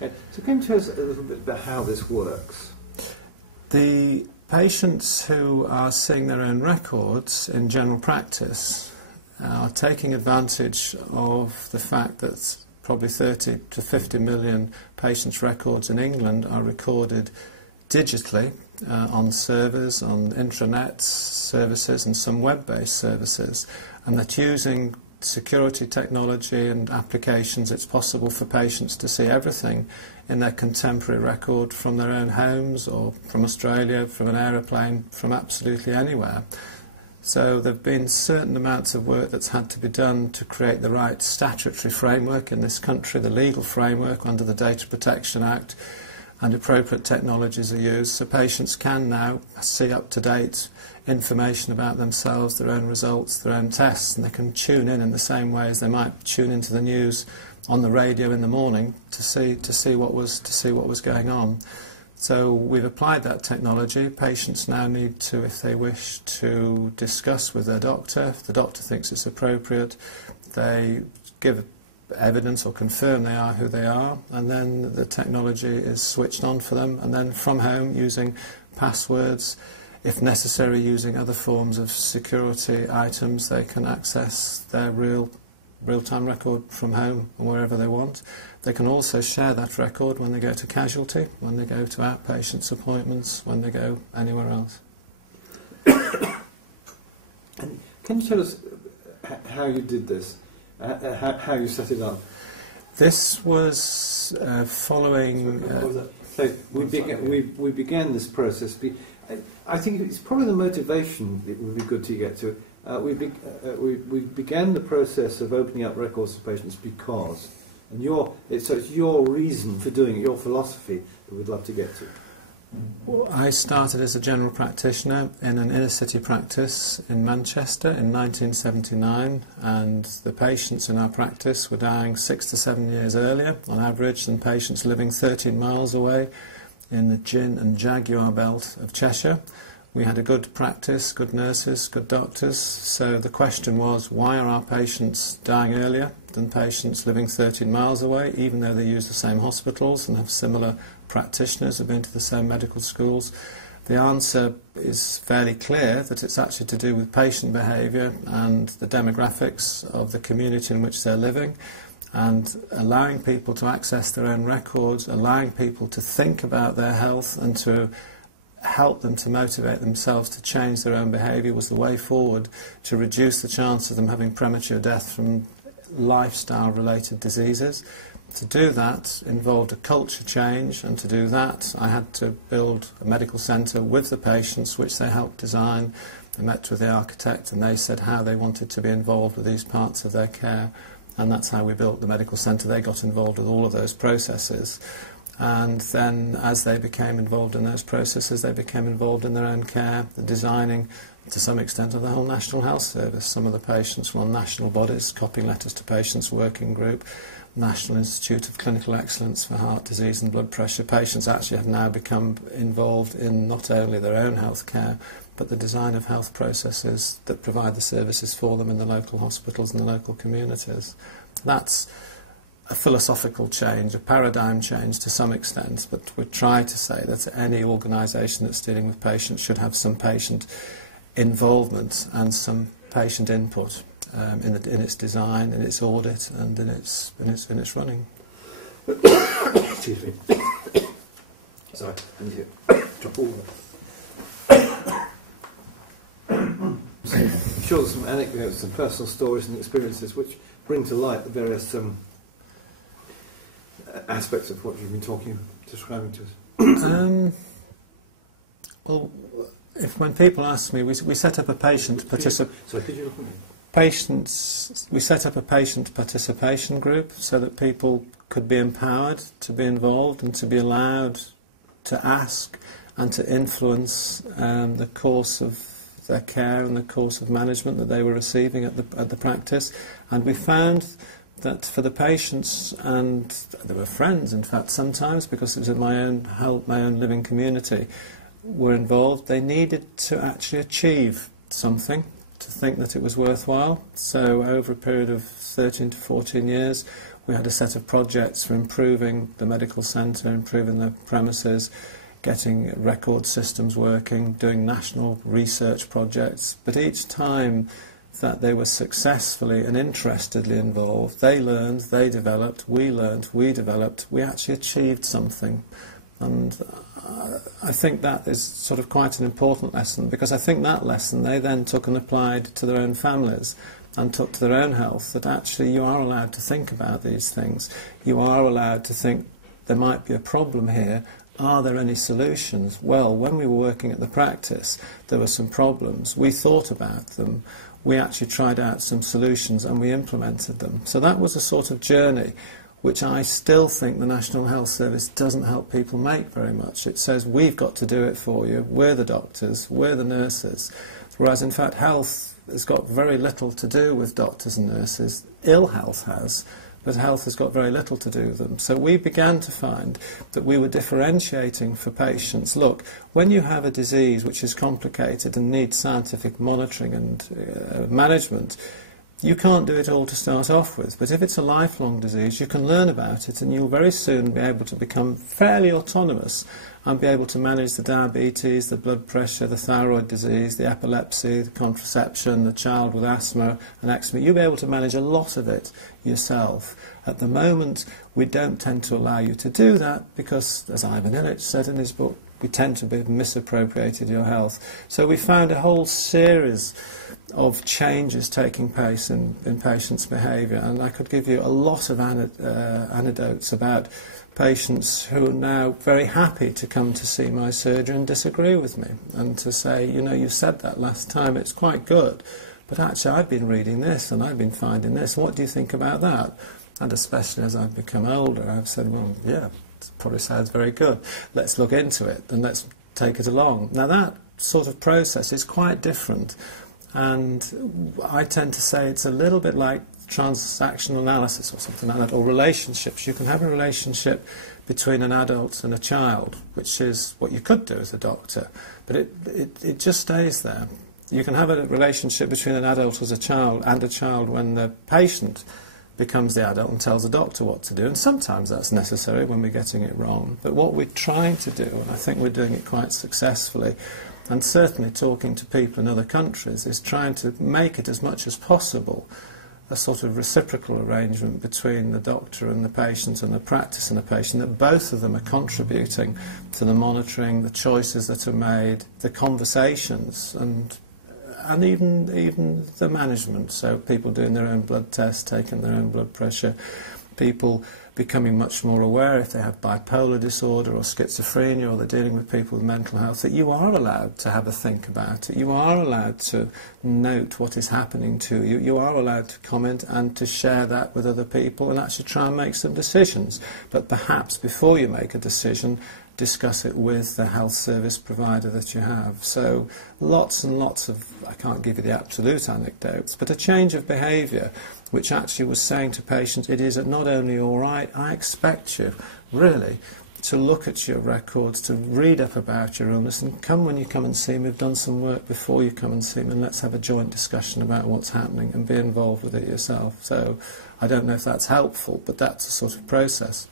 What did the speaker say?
So can you tell us a little bit about how this works? The patients who are seeing their own records in general practice are taking advantage of the fact that probably 30 to 50 million patients' records in England are recorded digitally on servers, on intranet services and some web-based services, and that using security technology and applications it's possible for patients to see everything in their contemporary record from their own homes or from Australia, from an aeroplane, from absolutely anywhere. So there have been certain amounts of work that's had to be done to create the right statutory framework in this country, the legal framework under the Data Protection Act, and appropriate technologies are used so patients can now see up-to-date information about themselves, their own results, their own tests, and they can tune in the same way as they might tune into the news on the radio in the morning to see what was going on. So we've applied that technology. Patients now need to, if they wish, to discuss with their doctor. If the doctor thinks it's appropriate, they give evidence or confirm they are who they are, and then the technology is switched on for them, and then from home using passwords, if necessary using other forms of security items, they can access their real-time record from home and wherever they want. They can also share that record when they go to casualty, when they go to outpatients appointments, when they go anywhere else. And can you tell us how you did this? How you set it up? This was following... So we began this process. I think it's probably the motivation that would be good to get to. We began the process of opening up records for patients because, and it's your reason for doing it, your philosophy that we'd love to get to. Well, I started as a general practitioner in an inner-city practice in Manchester in 1979, and the patients in our practice were dying 6 to 7 years earlier, on average, than patients living 13 miles away in the gin and jaguar belt of Cheshire. We had a good practice, good nurses, good doctors, so the question was, why are our patients dying earlier than patients living 13 miles away, even though they use the same hospitals and have similar practitioners, have been to the same medical schools? The answer is fairly clear, that it's actually to do with patient behaviour and the demographics of the community in which they're living, and allowing people to access their own records, allowing people to think about their health and to help them to motivate themselves to change their own behaviour was the way forward to reduce the chance of them having premature death from lifestyle-related diseases. To do that involved a culture change, and to do that I had to build a medical centre with the patients, which they helped design. I met with the architect and they said how they wanted to be involved with these parts of their care, and that's how we built the medical centre. They got involved with all of those processes. And then as they became involved in those processes, they became involved in their own care, the designing, to some extent, of the whole National Health Service. Some of the patients were on national bodies, copying letters to patients working group, National Institute of Clinical Excellence for Heart Disease and Blood Pressure. Patients actually have now become involved in not only their own health care, but the design of health processes that provide the services for them in the local hospitals and the local communities. That's a philosophical change, a paradigm change to some extent, but we try to say that any organisation that's dealing with patients should have some patient involvement and some patient input in its design, in its audit, and in its running. Excuse me. Sorry, I need to drop all that. I'm sure there's some anecdotes, some personal stories and experiences which bring to light the various aspects of what you've been describing to us. Well, when people ask me, we set up a patient we set up a patient participation group so that people could be empowered to be involved and to be allowed to ask and to influence the course of their care and the course of management that they were receiving at the practice. And we found that for the patients, and there were friends in fact sometimes, because it was in my own living community, were involved, they needed to actually achieve something to think that it was worthwhile. So over a period of 13 to 14 years We had a set of projects for improving the medical centre, improving the premises, getting record systems working, doing national research projects. But each time that they were successfully and interestedly involved, they learned, they developed, we learned, we developed, we actually achieved something. And I think that is sort of quite an important lesson, because I think that lesson they then took and applied to their own families and took to their own health, that actually you are allowed to think about these things. You are allowed to think there might be a problem here. Are there any solutions? Well, when we were working at the practice, there were some problems. We thought about them. We actually tried out some solutions and we implemented them. So that was a sort of journey which I still think the National Health Service doesn't help people make very much. It says, we've got to do it for you, we're the doctors, we're the nurses, whereas in fact health has got very little to do with doctors and nurses. Ill health has, but health has got very little to do with them. So we began to find that we were differentiating for patients. Look, when you have a disease which is complicated and needs scientific monitoring and management, you can't do it all to start off with, but if it's a lifelong disease, you can learn about it and you'll very soon be able to become fairly autonomous and be able to manage the diabetes, the blood pressure, the thyroid disease, the epilepsy, the contraception, the child with asthma and eczema. You'll be able to manage a lot of it yourself. At the moment, we don't tend to allow you to do that because, as Ivan Illich said in his book, we tend to be misappropriated your health. So we found a whole series of changes taking place in patients' behaviour, and I could give you a lot of anecdotes about patients who are now very happy to come to see my surgery and disagree with me and to say, you know, you said that last time, it's quite good, but actually I've been reading this and I've been finding this, what do you think about that? And especially as I've become older, I've said, well, yeah, it probably sounds very good, let's look into it and let's take it along. Now that sort of process is quite different, and I tend to say it's a little bit like transactional analysis or something like that, or relationships. You can have a relationship between an adult and a child, which is what you could do as a doctor, but it just stays there. You can have a relationship between an adult as a child and a child when the patient becomes the adult and tells the doctor what to do, and sometimes that's necessary when we're getting it wrong. But what we're trying to do, and I think we're doing it quite successfully, and certainly talking to people in other countries, is trying to make it as much as possible a sort of reciprocal arrangement between the doctor and the patient and the practice and the patient, that both of them are contributing to the monitoring, the choices that are made, the conversations, and even the management. So people doing their own blood tests, taking their own blood pressure, people becoming much more aware if they have bipolar disorder or schizophrenia, or they're dealing with people with mental health, that you are allowed to have a think about it. You are allowed to note what is happening to you. You are allowed to comment and to share that with other people and actually try and make some decisions. But perhaps before you make a decision, discuss it with the health service provider that you have. So lots and lots of, I can't give you the absolute anecdotes, but a change of behaviour which actually was saying to patients, it is not only all right, I expect you really to look at your records, to read up about your illness, and come when you come and see me. We've done some work before you come and see me, and let's have a joint discussion about what's happening and be involved with it yourself. So I don't know if that's helpful, but that's a sort of process.